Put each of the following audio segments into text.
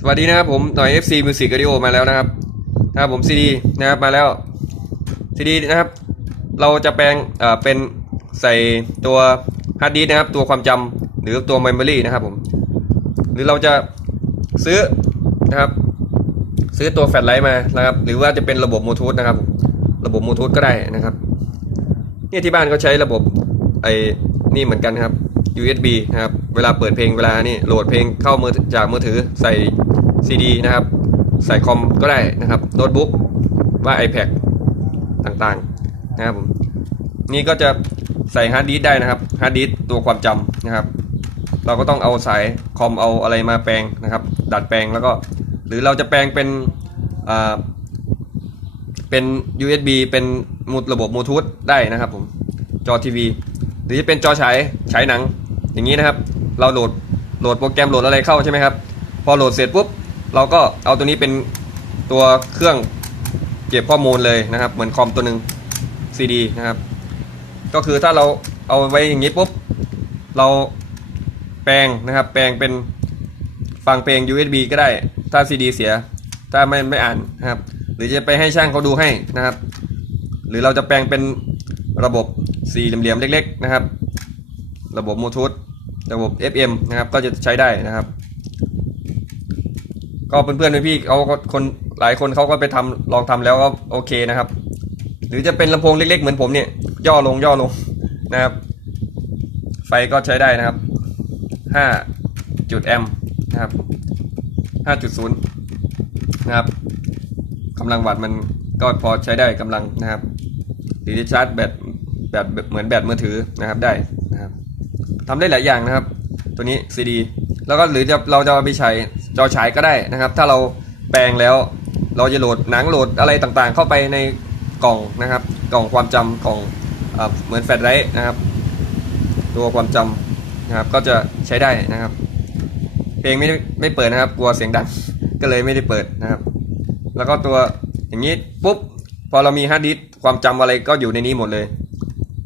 สวัสดีนะครับผมหน่อย FC Music Radio มาแล้วนะครับนะครับผม CD นะครับมาแล้ว CD นะครับ เราจะแปลงเอ่อเป็นใส่ตัวฮาร์ดดิสก์นะครับ ตัวความจำหรือตัว Memory นะครับผมหรือเราจะซื้อนะครับ ซื้อตัวแฟลชไลท์มานะครับ หรือว่าจะเป็นระบบบลูทูธนะครับผมระบบบลูทูธก็ได้นะครับ เนี่ยที่บ้านก็ใช้ระบบไอ้นี่เหมือนกันครับ USB นะครับ เวลาเปิดเพลงเวลานี่โหลดเพลงเข้ามือจากมือถือใส่ CD นะครับ ใส่คอมก็ได้นะครับโน้ตบุ๊กว่า iPad ต่างๆนะครับผมนี่ก็จะใส่ฮาร์ดดิสได้นะครับฮาร์ดดิสตัวความจำนะครับ เราก็ต้องเอาสายคอมเอาอะไรมาแปลงนะครับ ดัดแปลงแล้วก็ หรือเราจะแปลงเป็นอ่าเป็น USB เป็นมุดระบบบลูทูธได้นะครับผมจอทีวี หรือจะเป็นจอฉายฉายหนัง อย่างนี้นะครับ เราโหลดโหลดโปรแกรมโหลดอะไรเข้าใช่ไหมครับ พอโหลดเสร็จปุ๊บ เราก็เอาตัวนี้เป็นตัวเครื่องเก็บข้อมูลเลยนะครับ เหมือนคอมตัวหนึ่ง CD นะครับ ก็คือถ้าเราเอาไว้อย่างนี้ปุ๊บ เราแปลงนะครับ แปลงเป็นฟังเพลง USB ก็ได้ ถ้า CD เสีย ถ้าไม่ไม่อ่านนะครับ หรือจะไปให้ช่างเขาดูให้นะครับ หรือเราจะแปลงเป็นระบบสี่เหลี่ยมๆเล็ก ๆ นะครับ ระบบบลูทูธ ระบบ FM นะครับก็จะใช้ได้นะครับ ก็เพื่อนๆพี่เขาก็คนหลายคนเขาก็ไปทำลองทำแล้วก็โอเคนะครับ หรือจะเป็นลำโพงเล็กๆเหมือนผมเนี่ย ย่อลงย่อลงนะครับ ไฟก็ใช้ได้นะครับ5จุดแอมนะครับ5.0นะครับกำลังวัตต์มันก็พอใช้ได้กำลังนะครับหรือจะชาร์จแบตแบตเหมือนแบตมือถือนะครับได้นะครับ ทำได้หลายอย่างนะครับ ตัวนี้ CD แล้วก็หรือจะเราจะเอาไปใช้จอฉายก็ได้นะครับ ถ้าเราแปลงแล้วเราจะโหลดหนังโหลดอะไรต่างๆ เข้าไปในกล่องนะครับ กล่องความจำกล่องเอ่อเหมือนแฟลชไดรฟ์นะครับ ตัวความจำนะครับ ก็จะใช้ได้นะครับ เพลงไม่ไม่เปิดนะครับ กลัวเสียงดังก็เลยไม่ได้เปิดนะครับ แล้วก็ตัวอย่างนี้ปุ๊บพอเรามีฮาร์ดดิสก์ความจำอะไรก็อยู่ในนี้หมดเลย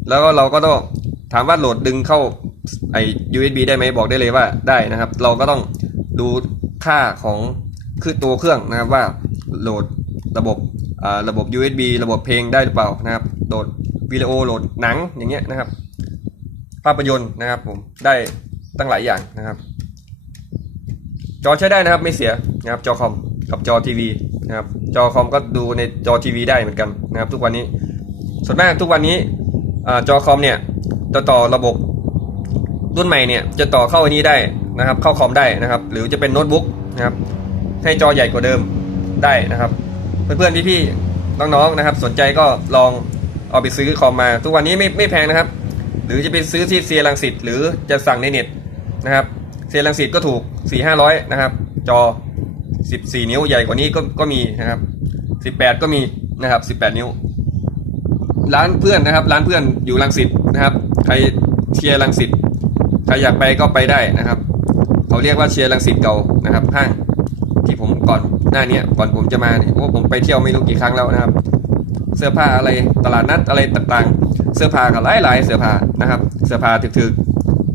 แล้วก็เราก็ต้องถามว่าโหลดดึงเข้า ไอ USB ได้ไหมบอกได้เลยว่าได้นะครับ เราก็ต้องดูค่าของคือตัวเครื่องนะครับว่าโหลดระบบระบบ USB ระบบเพลงได้หรือเปล่านะครับโหลดวิดีโอโหลดหนังอย่างเงี้ยนะครับ ภาพยนตร์นะครับผมได้ตั้งหลายอย่างนะครับ จอใช้ได้นะครับไม่เสียนะครับจอคอมกับจอทีวีนะครับจอคอมก็ดูในจอทีวีได้เหมือนกันนะครับ ทุกวันนี้ส่วนมากทุกวันนี้อจอคอมเนี่ยจะต่อระบบ รุ่นใหม่เนี่ยจะต่อเข้าอันนี้ได้นะครับ เข้าคอมได้นะครับ หรือจะเป็นโน้ตบุ๊กนะครับ ให้จอใหญ่กว่าเดิมได้นะครับ เพื่อนๆพี่ๆน้องๆนะครับ สนใจก็ลองเอาไปซื้อคอมมา ทุกวันนี้ไม่ไม่แพงนะครับ หรือจะไปซื้อที่เซียรังสิตหรือจะสั่งในเน็ตนะครับ เซียรังสิตก็ถูก4 5 0 0นะครับ จอ 14 นิ้วใหญ่กว่านี้ก็ก็มีนะครับ 18 ก็มีนะครับ 18 นิ้ว ร้านเพื่อนนะครับ ร้านเพื่อนอยู่รังสิตนะครับ ใครเชียร์รังสิต ใครอยากไปก็ไปได้นะครับ เขาเรียกว่าเชียร์รังสิตเก่านะครับห้างที่ผมก่อนหน้าเนี้ยก่อนผมจะมาเนี่ยโอ้ผมไปเที่ยวไม่รู้กี่ครั้งแล้วนะครับ เสื้อผ้าอะไรตลาดนัดอะไรต่างๆ เสื้อผ้าก็หลายหลายๆเสื้อผ้านะครับ เสื้อผ้าถึก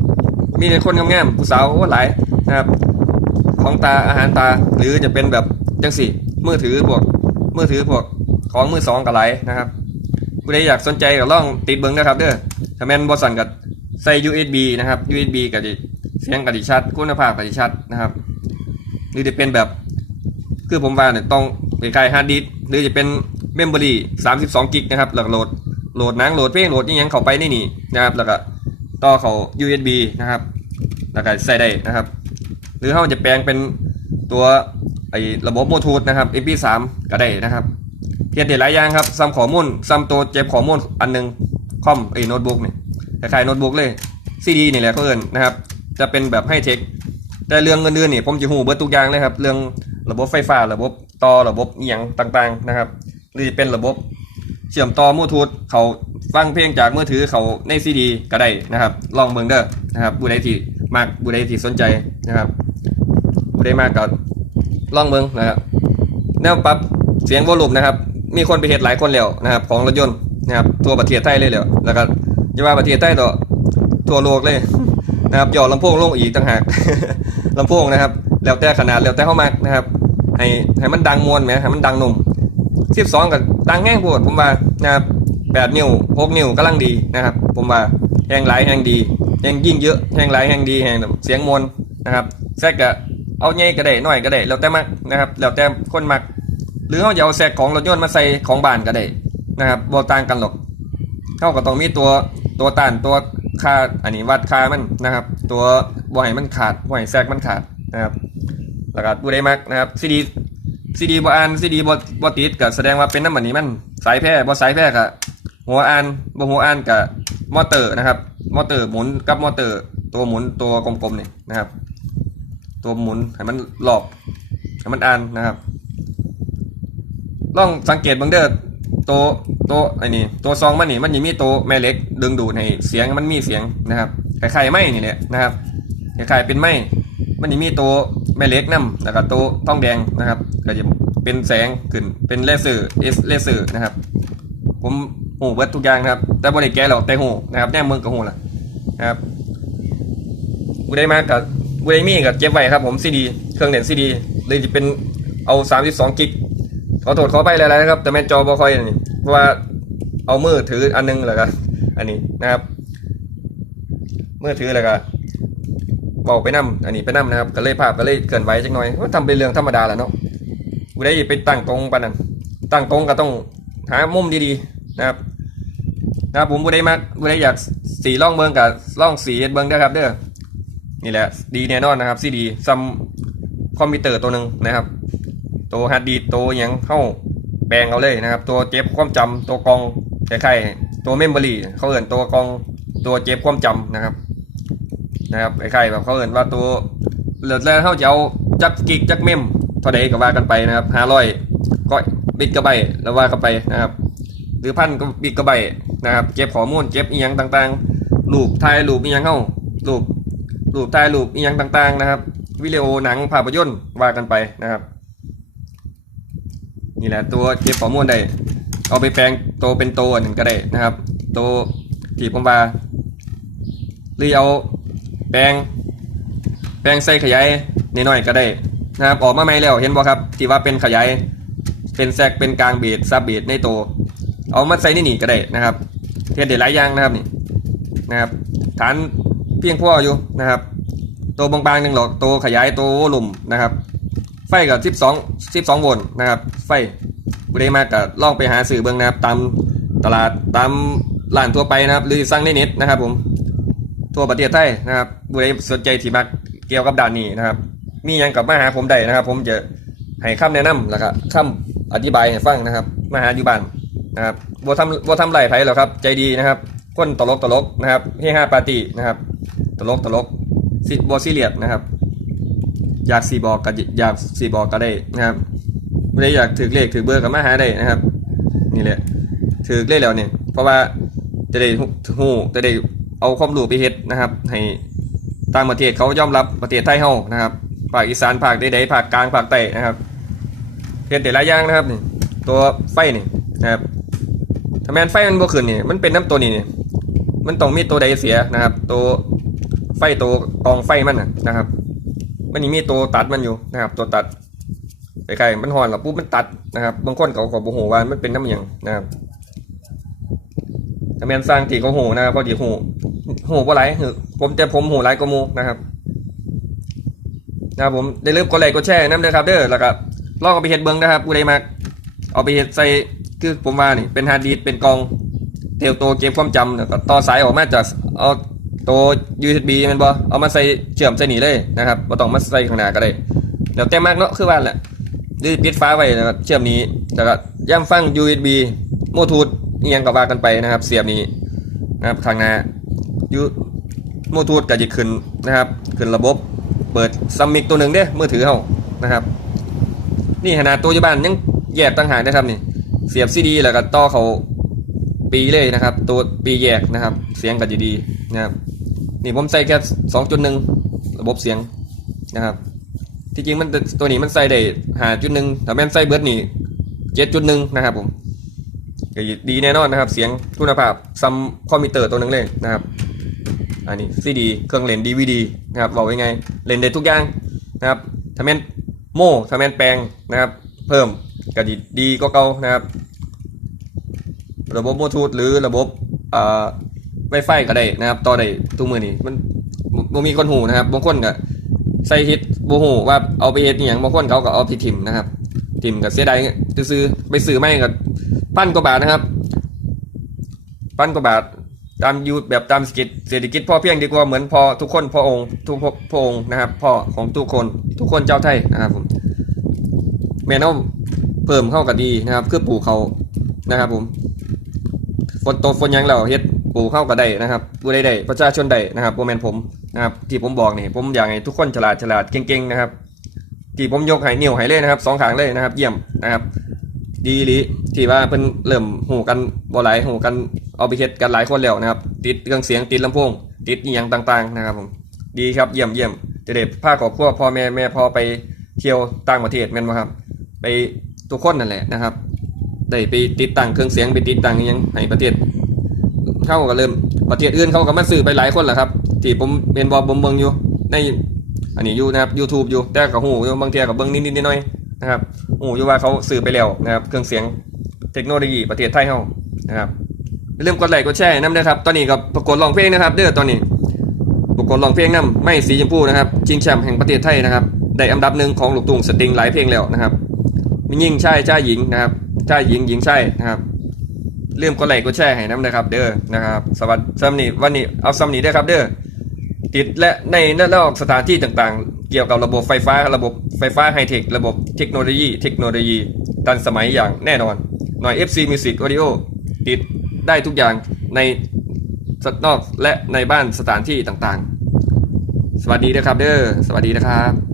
ๆ มีคนงามๆผู้สาวหลายนะครับ ของตาอาหารตาหรือจะเป็นแบบจังสี่มือถือพวกมือถือพวกของมือสองกับไหลายนะครับผู้ใดอยากสนใจก็ลองติดเบิ้งนะครับเด้อถ้าแม่นบอสันกับ ใส่ USB นะครับ USB กับดิเสียงกับดิชัดคุณภาพกับดิชัดนะครับ หรือจะเป็นแบบคือผมว่าเนี่ยต้องคล้ายๆฮาร์ดดิสก์หรือจะเป็นเมมโมรี32กิกนะครับแล้วก็โหลดโหลดหนังโหลดเพลงโหลดอหยังเข้าไปในนี่นะครับแล้วก็ต่อเข้า USB นะครับแล้วก็ใส่ได้นะครับ หรือเขาจะแปลงเป็นตัวไอ้ระบบโมทูธนะครับ MP3 ก็ได้นะครับเพียงแต่หลายอย่างครับซ้ำข้อมูลซ้ำตัวเจ็บข้อมูลอันหนึงคอมไอ้โน้ตบุ๊กเนี่ย คล้ายๆโน้ตบุ๊กเลย CD นี่แหละเขาเอินนะครับ จะเป็นแบบให้เทคแต่เรื่องเงินเดือนนี่ผมจะหูเบิดทุกอย่างเลยครับ เรื่องระบบไฟฟ้าระบบต่อระบบเอียงต่างๆนะครับ หรือจะเป็นระบบเชื่อมต่อบลูทูธเขาฟังเพลงจากมือถือเขาในซีดีก็ได้นะครับ ลองเบิ่งเด้อนะครับผู้ใดที่มากผู้ใดที่สนใจนะครับผู้ใดมากก็ลองเบิ่งนะครับแนวปรับเสียงวอลลุ่มนะครับ มีคนไปเห็นหลายคนแล้วนะครับ ของรถยนต์นะครับทั่วประเทศไทยเลยแล้วแล้วก็ จะว่าประเทศไทยต่อทั่วโลกเลยนะครับหย่อลำโพงลงอีกต่างหากลำโพงนะครับ แล้วแต่ขนาดแล้วแต่เข้ามักนะครับ ให้ให้มันดังมวนไหมให้มันดังนุ่มสิบสองกับดังแห้งปวดผมว่านะครับแปดนิ้วหกนิ้วกำลังดีนะครับ ผมว่าแห้งหลายแห้งดีแห้งยิ่งเยอะแห้งหลายแห้งดีแห้งเสียงมวลนะครับแซกกะเอาใหญ่ก็ได้น้อยก็ได้แล้วแต่มักนะครับแล้วแต่คนมัก หรือเขาจะเอาแซกของรถยนต์มาใส่ของบ้านก็ได้นะครับบ่ต่างกันหรอกเขาก็ต้องมีตัว ตัวต้านตัวค่าอันนี้วัดค่ามันนะครับ ตัวบ่ให้มันขาดบ่ให้แซกมันขาดนะครับแล้วก็ดูได้มักนะครับซีดีซีดีบ่อ่านซีดีบ่บ่ติดก็แสดงว่าเป็นน้ำมันนี้มันสายแพร่บ่สายแพร่ก็หัวอ่านบ่หัวอ่านก็มอเตอร์นะครับ มอเตอร์หมุนกับมอเตอร์ ตัวหมุนตัวกลมๆเนี่ยนะครับ ตัวหมุนให้มันหลอกให้มันอ่านนะครับลองสังเกตบางเด้อ โตัวตัวไอ้นี่ตัวซองมันนี่มันยังมีโตแม่เหล็กดึงดูดให้เสียงมันมีเสียงนะครับคล้ายๆไม้นี่แหละนะครับคล้ายๆเป็นไม้มันยังมีโตแม่เหล็กนํแล้วก็ตัวทองแดงนะครับ ก็จะเป็นแสงขึ้นเป็นเลเซอร์เอสเลเซอร์นะครับ ผมหูเบิดทุกอย่างนะครับ แต่บริแกหรอกแต่หูนะครับแน่มือกับหูล่ะนะครับบูได้มากกับบูได้มีกับเก็บไว้ครับผมซีดีเครื่องเล่นซีดีเลยจะเป็นเอา 32 กิก ขอโทษขอไปหลายๆนะครับ แต่แม่นจอบอค่อยนี่เพราะว่าเอามือถืออันนึงแล้วก็อันนี้นะครับมือถือแล้วก็บอกไปนํอันนี้ไปนํนะครับก็เลยภาพก็เลยเกินไว้จักหน่อยว่าทำเป็นเรื่องธรรมดาแหละเนาะกูได้ไปตั้งตรงปานนั้นตั้งตรงก็ต้องหามุมดีๆนะครับนะครับผมกูได้มากกูได้อยากสีล่องเมืองกับล่องสีเฮ็ดเบิงเด้ครับเด้อนี่แหละดีแน่นอนนะครับซีดีซัมคอมพิวเตอร์ตัวหนึ่งนะครับ ตัวฮาร์ดดีตัวยังเข้าแปลงเอาเลยนะครับ ตัวเจ็บความจำตัวกองคล้ายๆตัวเมมโมรีเขาเอื่นตัวกองตัวเจ็บความจำนะครับนะครับคล้ายๆแบบเขาเอื่นว่าตัวเหลือแล้วเขาจะเอาจักกิกจักเมมเท่าใดก็ว่ากันไปนะครับห้าร้อยก็บิตกระไบต์แล้วว่ากันไปนะครับ หรือพันก็บิตกระไบต์นะครับเก็บข้อมูลเก็บอีหยังต่างๆรูปถ่ายรูปอีหยังเข้ารูปรูปถ่ายรูปอีหยังต่างๆนะครับวิดีโอหนังภาพยนตร์ว่ากันไปนะครับ นี่แหละตัวเก็บข้อมูลได้เอาไปแปลงตัวเป็นตัวหนึ่งก็ได้นะครับตัวที่ผมว่าหรือเอาแปลงแปลงใส่ขยายนิดหน่อยก็ได้นะครับออกมาไม่แล้วเห็นบ่ครับที่ว่าเป็นขยายเป็นแซกเป็นกลางเบสซับเบสในตัวเอามาใส่ในนี่ก็ได้นะครับเทียนเด็ดหลายอย่างนะครับนี่นะครับฐานเพียงพออยู่นะครับ ตัวบางๆหนึ่งหรอกตัวขยายตัวลุ่มนะครับ ไฟกับ 12 12โวลต์นะครับ ไฟบุได้มากกับลองไปหาสื่อเบื้องนะครับตามตลาดตามร้านทั่วไปนะครับ หรือสั่งในเน็ตนะครับผมทั่วประเทศไทยนะครับบุได้สนใจที่มักเกี่ยวกับด้านนี้นะครับ มีหยังกับมาหาผมได้นะครับ ผมจะให้คำแนะนำแล้วก็คำอธิบายให้ฟังนะครับ มาหาอยู่บ้านนะครับบ่ทำบ่ทำไรไผหรอครับ ใจดีนะครับคนตลกตลกนะครับเฮฮาปาร์ตี้นะครับ ตลกตลกซิบ่ซีเรียสนะครับ อยากสีบอกก็อยากสีบอกก็ได้นะครับไม่ได้อยากถือเลขถือเบอร์กับมาหาได้นะครับ นี่แหละถือเลขแล้วเนี่ยเพราะว่าจะได้หูจะได้เอาความรู้ไปเฮ็ดนะครับ ให้ต่างประเทศเขายอมรับประเทศไทยเฮานะครับภาคอีสานภาคใดๆภาคกลางภาคใต้นะครับเฮ็ดได้หลายอย่างนะครับนี่ตัวไฟนี่นะครับถ้าแมนไฟมันบ่ขึ้นนี่มันเป็นน้ำตัวนี้นี่มันต้องมีตัวใดเสียนะครับ ตัวไฟตัวกองไฟมันนะครับ มันยังมีตัวตัดมันอยู่นะครับ ตัวตัดคล้ายๆมันห่อนแล้วปุ๊บมันตัดนะครับ บางคนเขาก็บอกโหว่ามันเป็นน้ำหยังนะครับถ้าแมนสร้างที่เขาโหนะครับเขาดีหโหว่าไรคือผมแต่ผมโหไรก็มูนะครับนะครับผมได้เริ่มกดไลกดแชร์น้ำเด้ครับเด้อแล้วก็ลองเอาไปเฮ็ดเบิ้งนะครับกูได้มากเอาไปเฮ็ดใส่คือผมว่านี่เป็นฮาร์ดดิสเป็นกองเทลตัวเก็บความจำแล้วก็ต่อสายออกมาจากเอา ตัว USB มันบ่เอามาใส่เชื่อมใส่หนีเลยนะครับบ่ต้องมาใส่ข้างหน้าก็ได้แล้วแต่มากเนาะคือว่าแหละหรือปิดฟ้าไว้แล้วก็เชื่อมนี้แล้วก็ย่ำฟัง USB โมทูธเอียงก็ว่ากันไปนะครับ เสียบนี้นะครับข้างหน้ายูโมทูธก็จะขึ้นนะครับ ขึ้นระบบเปิดซัมมิกตัวหนึ่งเด้มือถือเฮานะครับ นี่ขนาดตัวอยู่บ้านยังแยกต่างหากนะครับนี่ เสียบซีดีแล้วก็ต่อเขาปีเลยนะครับ ตัวปีแยกนะครับ เสียงก็จะดีนะครับ นี่ผมใส่แค่สองจุดหนึ่งระบบเสียงนะครับ ที่จริงมันตัวนี้มันใส่ได้หาจุดหนึ่งถ้าแม่นใส่เบิร์ดนี่เจ็ดจุดหนึ่งนะครับผมก็ดีแน่นอนนะครับ เสียงคุณภาพซัมคอมพิวเตอร์ตัวหนึงเลยนะครับ อันนี้ซีดีเครื่องเล่นดีวีดีนะครับบอกยังไงเล่นได้ทุกอย่างนะครับถ้าแม่นโม่ถ้าแม่นแปลงนะครับ เพิ่มก็ดีดีก็เก่านะครับ ระบบบลูทูธหรือระบบอ่า ไวไฟก็ได้นะครับ ต่อได้ทุกมือนี่มันบ่มีคนหูนะครับบางคนก็ใส่ฮิตบ่หูว่าเอาไปเฮ็ดอหย่งบางคนเขาก็เอาไปทิมนะครับ ทิมก็เสียดายซื้อไปซื้อไม่ก็พันกว่าบาทนะครับพันกว่าบาทตามยูแบบตามเศรษฐกิจเศรษฐกิจพอเพียงดีกว่าเหมือนพอทุกคนพอองค์ทุกพพระองค์นะครับพ่อของทุกคนทุกคนเจ้าไทยนะครับผมแม่น้องเพิ่มเข้ากับดีนะครับ คือปลูกเขานะครับผมฝนตกฝนยังเราเฮ็ด กเข้ากับได้นะครับผู้ใดได้ประชาชนได้นะครับโมเมนผมนะครับที่ผมบอกนี่ผมอยากให้ทุกคนฉลาดฉลาดเก่งๆนะครับที่ผมยกให้นิ้วให้เลยนะครับสองขางเลยนะครับ เยี่ยมนะครับดีหลีที่ว่าเพิ่นเริ่มหูกันบ่หลายหูกันเอาไปเฮ็ดกันหลายคนแล้วนะครับ ติดเครื่องเสียงติดลำโพงติดอีหยังต่างๆนะครับผมดีครับเยี่ยมเยี่ยมจะได้าครอบครัวพ่อแม่แม่พอไปเที่ยวต่างประเทศแม่นบ่ครับ ไปทุกคนนั่นแหละนะครับได้ไปติดตั้งเครื่องเสียงไปติดตั้งอิหยังให้ประเทศ เข้าก็เริ่มประเทศอื่นเขาก็มาซื้อไปหลายคนแหละครับที่ผมเป็นบอผมเบิ่งอยู่ในอันนี้อยู่นะครับ YouTube อยู่แต่ก็หูอยู่บางเทียก็เบิ่งนิดๆหน่อยๆนะครับโอ้อยู่ว่าเขาซื้อไปแล้วนะครับเครื่องเสียงเทคโนโลยีประเทศไทยเฮานะครับอย่มกดไลค์กดแชร์น้ำด้วยครับ ตอนนี้ก็ประกวดร้องเพลงนะครับเด้อตอนนี้ประกวดร้องเพลงน้ำไม่สีชมพูนะครับชิงแชมป์แห่งประเทศไทยนะครับได้อันดับหนึ่งของลูกทุ่งสตริงหลายเพลงแล้วนะครับมียิ่งชายชายหญิงนะครับชายหญิงหญิงชายนะครับ ลืมกดไลค์กดแชร์ให้น้ำนะครับ เด้อนะครับ สวัสดีซัมนี้วันนี้เอาซัมนี้เด้ครับเด้อติดและในและนอกสถานที่ต่างๆ เกี่ยวกับระบบไฟฟ้าระบบไฟฟ้าไฮเทคระบบเทคโนโลยี เทคโนโลยีทันสมัยอย่างแน่นอน หน่อย FC Music Audio ติดได้ทุกอย่างในนอกและในบ้านสถานที่ต่างๆ สวัสดีนะครับเด้อสวัสดีนะครับ